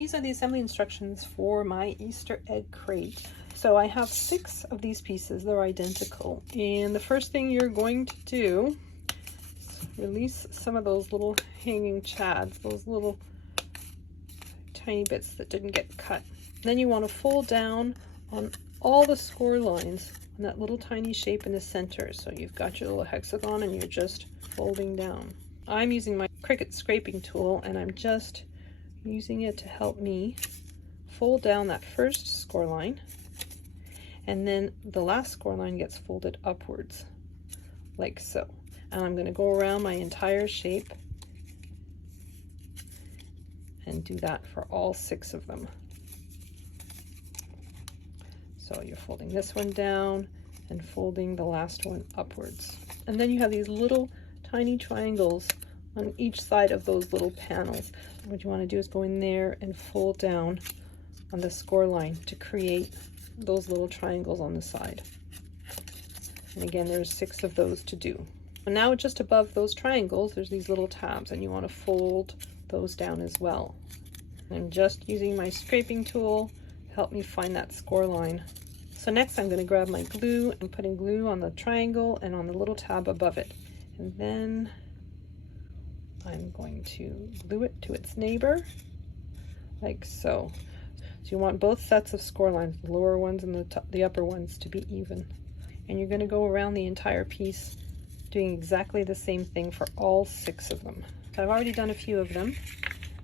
These are the assembly instructions for my Easter egg crate. So I have 6 of these pieces. They're identical. And the first thing you're going to do is release some of those little hanging chads, those little tiny bits that didn't get cut. Then you want to fold down on all the score lines in that little tiny shape in the center. So you've got your little hexagon and you're just folding down. I'm using my Cricut scraping tool and I'm just using it to help me fold down that first score line, and then the last score line gets folded upwards like so. And I'm going to go around my entire shape and do that for all 6 of them. So you're folding this one down and folding the last one upwards, and then you have these little tiny triangles on each side of those little panels. What you want to do is go in there and fold down on the score line to create those little triangles on the side. And again, there's 6 of those to do. And now just above those triangles, there's these little tabs, and you want to fold those down as well. I'm just using my scraping tool to help me find that score line. So next I'm going to grab my glue and putting glue on the triangle and on the little tab above it. And then I'm going to glue it to its neighbor, like so. So you want both sets of score lines, the lower ones and the upper ones, to be even. And you're going to go around the entire piece doing exactly the same thing for all 6 of them. I've already done a few of them,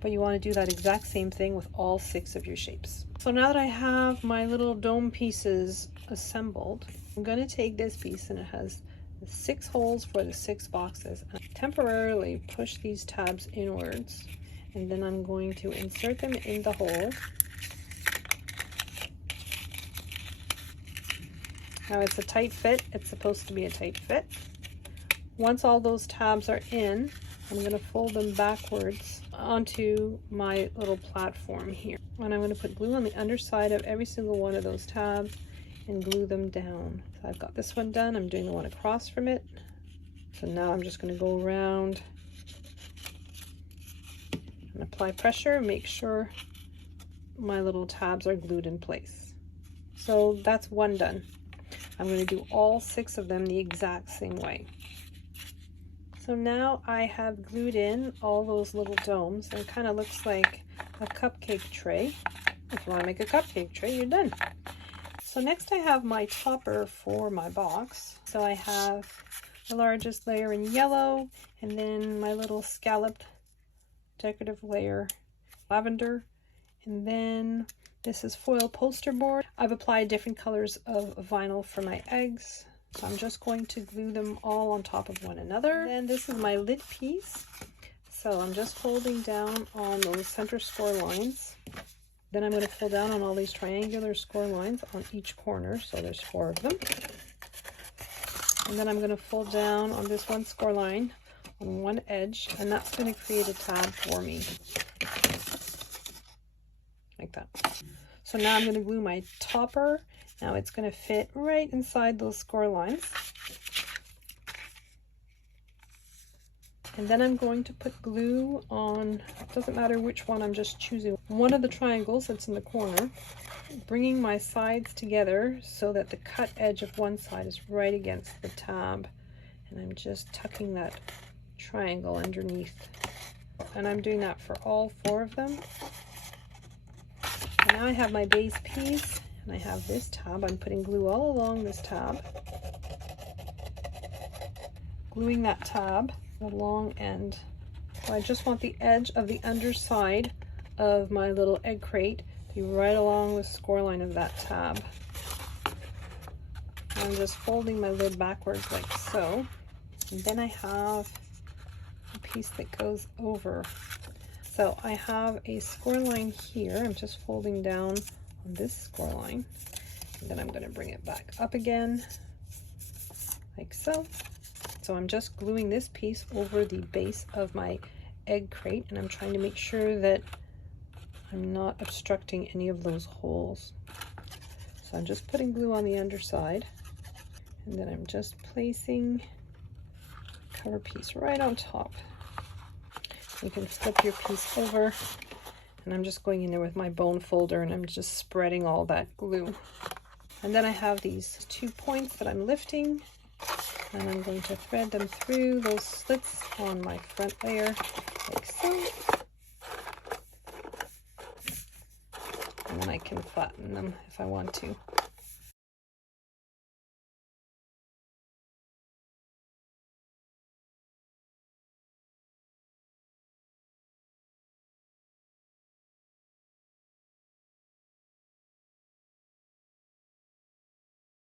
but you want to do that exact same thing with all 6 of your shapes. So now that I have my little dome pieces assembled, I'm going to take this piece, and it has 6 holes for the 6 boxes. And temporarily push these tabs inwards, and then I'm going to insert them in the hole. Now it's a tight fit. It's supposed to be a tight fit. Once all those tabs are in, I'm going to fold them backwards onto my little platform here. And I'm going to put glue on the underside of every single one of those tabs and glue them down. So I've got this one done. I'm doing the one across from it. So now I'm just going to go around and apply pressure, make sure my little tabs are glued in place. So that's one done. I'm going to do all 6 of them the exact same way. So now I have glued in all those little domes, and it kind of looks like a cupcake tray. If you want to make a cupcake tray, you're done. So next I have my topper for my box. So I have the largest layer in yellow, and then my little scalloped decorative layer lavender, and then this is foil poster board. I've applied different colors of vinyl for my eggs, so I'm just going to glue them all on top of one another. And this is my lid piece, so I'm just folding down on those center score lines. Then I'm going to fold down on all these triangular score lines on each corner, so there's 4 of them. And then I'm going to fold down on this one score line on one edge, and that's going to create a tab for me, like that. So now I'm going to glue my topper. Now it's going to fit right inside those score lines. And then I'm going to put glue on, it doesn't matter which one, I'm just choosing one of the triangles that's in the corner, bringing my sides together so that the cut edge of one side is right against the tab. And I'm just tucking that triangle underneath. And I'm doing that for all 4 of them. And now I have my base piece, and I have this tab. I'm putting glue all along this tab, gluing that tab the long end. So I just want the edge of the underside of my little egg crate to be right along the score line of that tab. I'm just folding my lid backwards like so. And then I have a piece that goes over. So I have a score line here. I'm just folding down on this score line. And then I'm going to bring it back up again, like so. So I'm just gluing this piece over the base of my egg crate, and I'm trying to make sure that I'm not obstructing any of those holes. So I'm just putting glue on the underside, and then I'm just placing the cover piece right on top. You can flip your piece over And I'm just going in there with my bone folder and I'm just spreading all that glue. And then I have these 2 points that I'm lifting, and I'm going to thread them through those slits on my front layer, like so. And then I can flatten them if I want to.